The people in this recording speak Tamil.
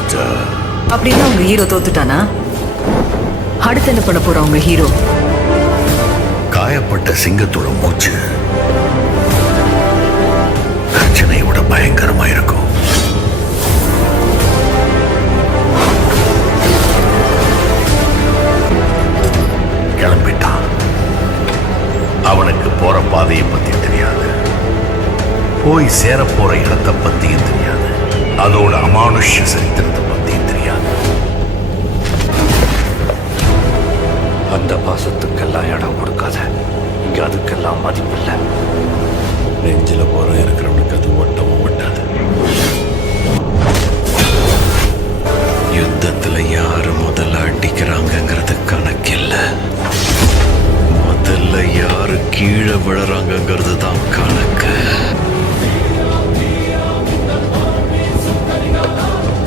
சிஸ்டர். அப்படின்னா உங்க ஹீரோ தோத்துட்டானா? அடுத்து என்ன பண்ண போறா உங்க ஹீரோ? காயப்பட்ட சிங்கத்தோட மூச்சு பிரச்சனையை விட பயங்கரமா இருக்கும். கிளம்பிட்டான். அவனுக்கு போற பாதையை பத்தி தெரியாது, போய் சேர போற இடத்தை பத்தியும் தெரியாது, அதோட அமானுஷ்ய சரித்திரத்தை பத்தியும் தெரியாது. அந்த பாசத்துக்கெல்லாம் இடம் கொடுக்காத. இங்க அதுக்கெல்லாம் மதிப்பில்லை. நெஞ்சில போற இருக்கிறவனுக்கு அது ஒட்டமும்